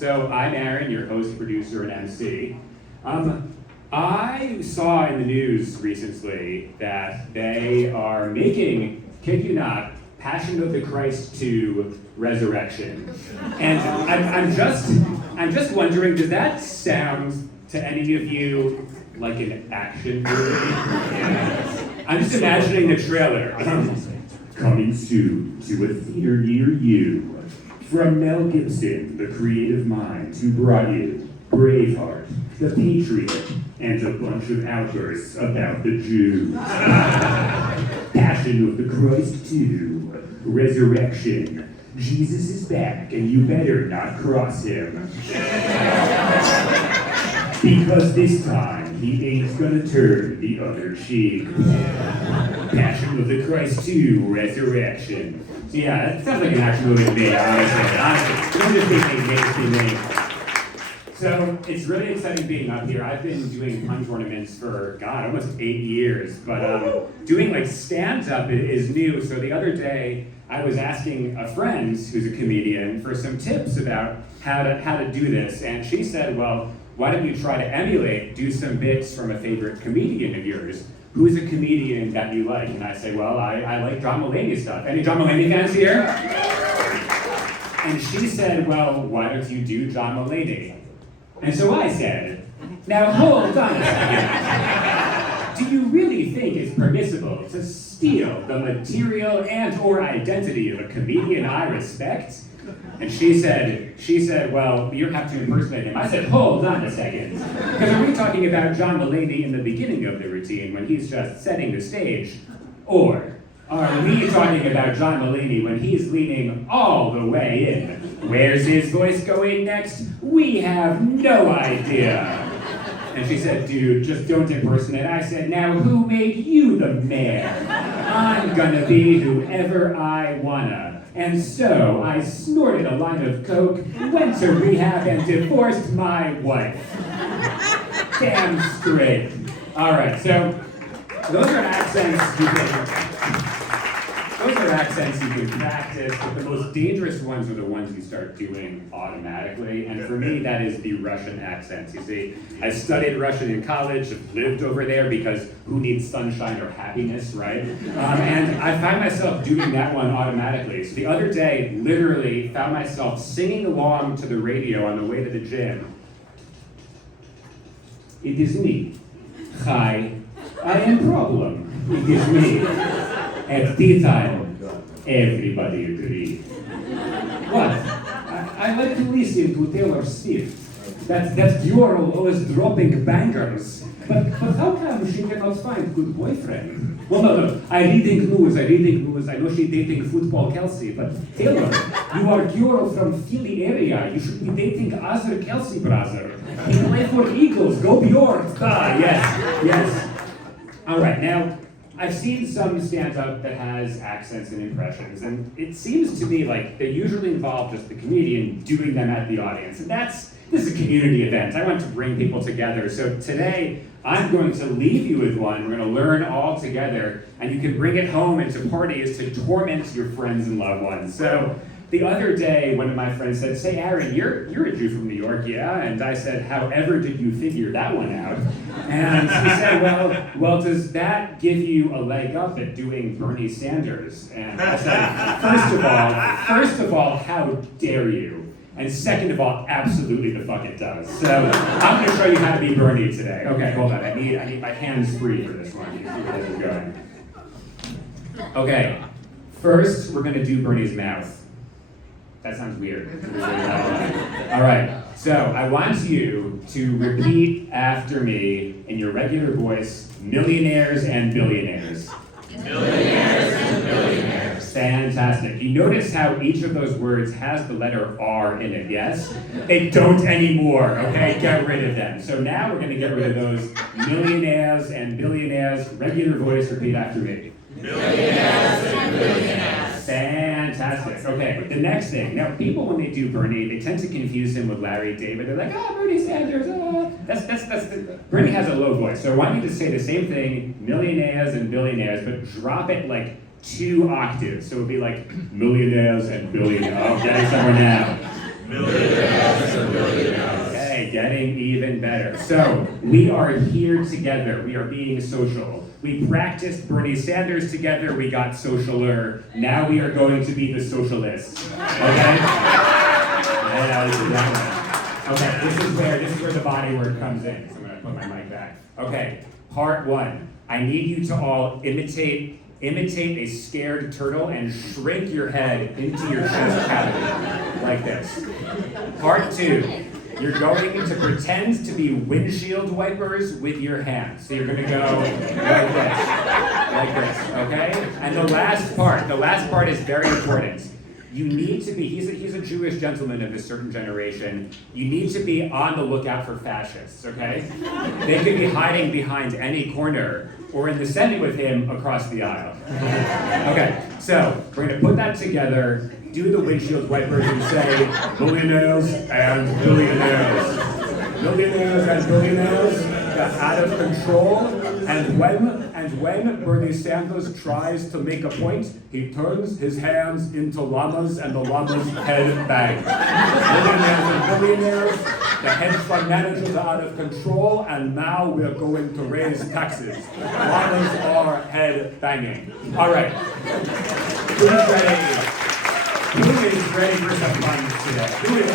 So I'm Aaron, your host, producer, and MC. I saw in the news recently that they are making, kid you not, Passion of the Christ 2 Resurrection. And I'm just wondering, does that sound to any of you like an action movie? Yeah. I'm just imagining the trailer. Coming soon to a theater near you. From Mel Gibson, the creative mind who brought you Braveheart, The Patriot, and a bunch of outbursts about the Jews. Passion of the Christ 2, Resurrection. Jesus is back, and you better not cross him. Because this time, he ain't gonna turn the other cheek. Passion of the Christ 2, Resurrection. So yeah, that sounds like an action movie to me, honestly. Don't just think they made it to me. So it's really exciting being up here. I've been doing pun tournaments for, God, almost 8 years. But doing like stand-up is new. So the other day, I was asking a friend who's a comedian for some tips about how to do this. And she said, well, why don't you try to do some bits from a favorite comedian of yours? Who's a comedian that you like? And I say, well, I like John Mulaney stuff. Any John Mulaney fans here? And she said, well, why don't you do John Mulaney? And so I said, now hold on a second. Do you really think it's permissible to steal the material and or identity of a comedian I respect? And she said, well, you don't have to impersonate him. I said, hold on a second. Because are we talking about John Mulaney in the beginning of the routine when he's just setting the stage? Or are we talking about John Mulaney when he's leaning all the way in? Where's his voice going next? We have no idea. And she said, dude, just don't impersonate. I said, now who made you the mayor? I'm gonna be whoever I wanna. And so I snorted a line of coke, went to rehab, and divorced my wife. Damn straight. All right, so those are accents you can practice, but the most dangerous ones are the ones you start doing automatically. And for me, that is the Russian accents. You see, I studied Russian in college, lived over there because who needs sunshine or happiness, right? And I find myself doing that one automatically. So the other day, literally found myself singing along to the radio on the way to the gym. It is me. Hi, I am problem. It is me. At tea time, everybody agreed. What? I like to listen to Taylor Swift. That girl always dropping bangers. But how come she cannot find good boyfriend? Well, no. I reading news. I know she dating football Kelsey. But Taylor, you are girl from Philly area. You should be dating other Kelsey brother. He play for Eagles. Go Bjork. Yes. All right, now, I've seen some stand-up that has accents and impressions, and it seems to me like they usually involve just the comedian doing them at the audience. And this is a community event. I want to bring people together. So today, I'm going to leave you with one. We're going to learn all together, and you can bring it home into parties to torment your friends and loved ones. So the other day, one of my friends said, say, Aaron, you're a Jew from New York, yeah? And I said, however did you figure that one out? And he said, well, does that give you a leg up at doing Bernie Sanders? And I said, first of all, how dare you? And second of all, absolutely the fuck it does. So I'm gonna show you how to be Bernie today. Okay, hold on, I need my hands free for this one. You see where this is going. Okay, first we're gonna do Bernie's mouth. That sounds weird. All right, so I want you to repeat after me in your regular voice, millionaires and billionaires. Millionaires and billionaires. Fantastic. You notice how each of those words has the letter R in it, yes? They don't anymore, okay? Get rid of them. So now we're gonna get rid of those millionaires and billionaires. Regular voice, repeat after me. Millionaires and billionaires. Fantastic. Okay, the next thing. Now, people, when they do Bernie, they tend to confuse him with Larry David. They're like, Bernie Sanders, Bernie has a low voice. So I want you to say the same thing, millionaires and billionaires, but drop it like 2 octaves. So it would be like millionaires and billionaires. Oh, getting somewhere now. Millionaires and getting even better. So, we are here together. We are being social. We practiced Bernie Sanders together. We got socialer. Now we are going to be the socialists. Okay? Yeah, this is that one. Okay, this is where the body work comes in. So I'm going to put my mic back. Okay, part 1. I need you to all imitate a scared turtle and shrink your head into your chest cavity, like this. Part 2, you're going to pretend to be windshield wipers with your hands. So you're gonna go like this, okay? And the last part is very important. You need to be, he's a Jewish gentleman of a certain generation. You need to be on the lookout for fascists, okay? They could be hiding behind any corner or in the Senate with him across the aisle. Okay, so we're gonna put that together, do the windshield wipers and say, millionaires and billionaires. Millionaires and billionaires got out of control, and when Bernie Sanders tries to make a point, he turns his hands into llamas and the llamas head bang. Millionaires and billionaires, the hedge fund managers are out of control, and now we're going to raise taxes. Llamas are head banging. All right. Who is ready for some fun today? Who is